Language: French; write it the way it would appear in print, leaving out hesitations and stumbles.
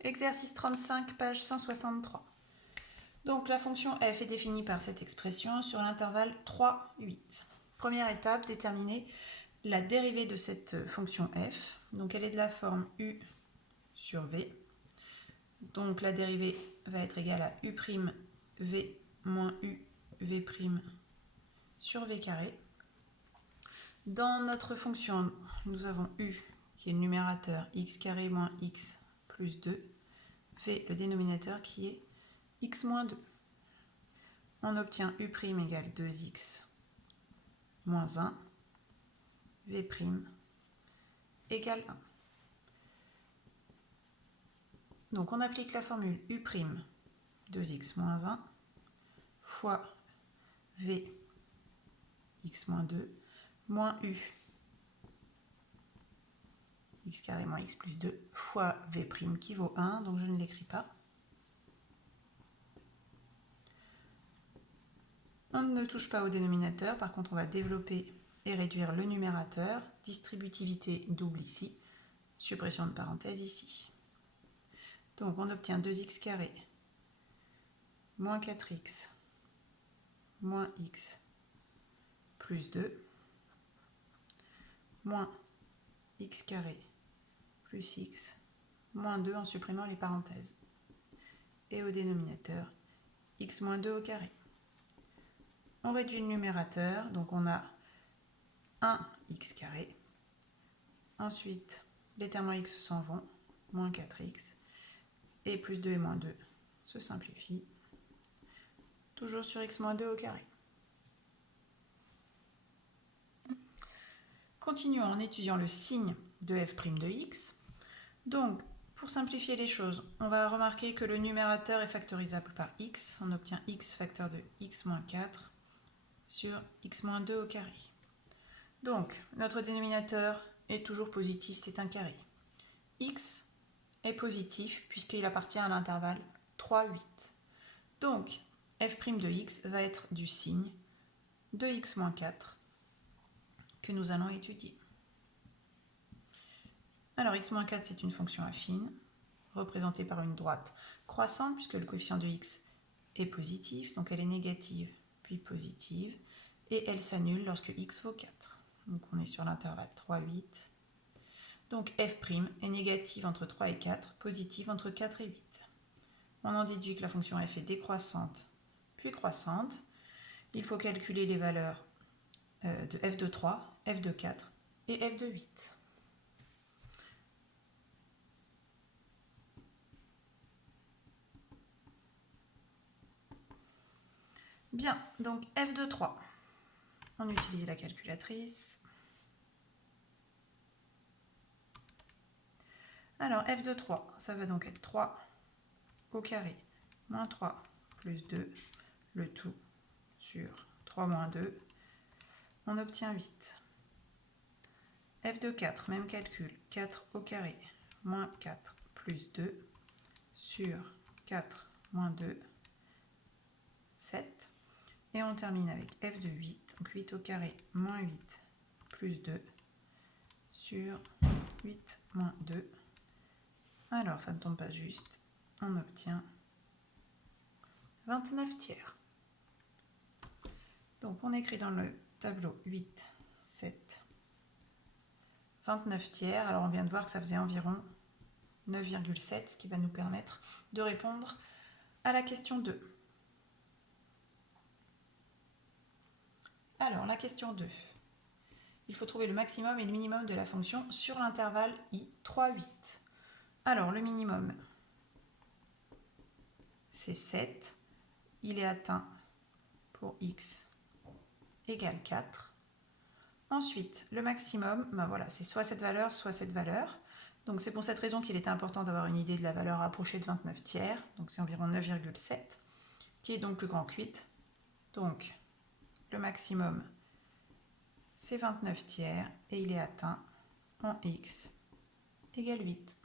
Exercice 35, page 163. Donc la fonction f est définie par cette expression sur l'intervalle 3, 8. Première étape, déterminer la dérivée de cette fonction f. Donc elle est de la forme u sur v. Donc la dérivée va être égale à u' v moins u v' sur v carré. Dans notre fonction, nous avons u qui est le numérateur x carré moins x plus 2, v le dénominateur qui est x moins 2. On obtient u' égale 2x moins 1, v' égale 1. Donc on applique la formule u', 2x moins 1, fois v, x moins 2, moins u, x carré moins x plus 2, fois v' qui vaut 1, donc je ne l'écris pas. On ne touche pas au dénominateur, par contre on va développer et réduire le numérateur, distributivité double ici, suppression de parenthèse ici. Donc on obtient 2x carré moins 4x moins x plus 2 moins x carré plus x moins 2 en supprimant les parenthèses. Et au dénominateur, x moins 2 au carré. On réduit le numérateur, donc on a 1x carré. Ensuite, les termes x s'en vont, moins 4x. Et plus 2 et moins 2 se simplifient. Toujours sur x moins 2 au carré. Continuons en étudiant le signe de f' de x. Donc, pour simplifier les choses, on va remarquer que le numérateur est factorisable par x. On obtient x facteur de x moins 4 sur x moins 2 au carré. Donc, notre dénominateur est toujours positif, c'est un carré. X est positif puisqu'il appartient à l'intervalle 3, 8. Donc, f' de x va être du signe de x moins 4 que nous allons étudier. Alors, x moins 4, c'est une fonction affine, représentée par une droite croissante puisque le coefficient de x est positif, donc elle est négative puis positive, et elle s'annule lorsque x vaut 4. Donc on est sur l'intervalle 3, 8. Donc f' est négative entre 3 et 4, positive entre 4 et 8. On en déduit que la fonction f est décroissante puis croissante. Il faut calculer les valeurs de f de 3, f de 4 et f de 8. Bien, donc f de 3. On utilise la calculatrice. Alors f de 3, ça va donc être 3 au carré moins 3 plus 2, le tout sur 3 moins 2. On obtient 8. f de 4, même calcul, 4 au carré moins 4 plus 2 sur 4 moins 2, 7. Et on termine avec f de 8, donc 8 au carré moins 8 plus 2 sur 8 moins 2. Alors ça ne tombe pas juste, on obtient 29 tiers. Donc on écrit dans le tableau 8, 7, 29 tiers. Alors on vient de voir que ça faisait environ 9,7, ce qui va nous permettre de répondre à la question 2. Alors la question 2. Il faut trouver le maximum et le minimum de la fonction sur l'intervalle i 3, 8. Alors le minimum, c'est 7. Il est atteint pour x égale 4. Ensuite, le maximum, ben voilà, c'est soit cette valeur, soit cette valeur. Donc c'est pour cette raison qu'il était important d'avoir une idée de la valeur approchée de 29 tiers. Donc c'est environ 9,7, qui est donc plus grand que 8. Donc le maximum, c'est 29 tiers et il est atteint en x égale 8.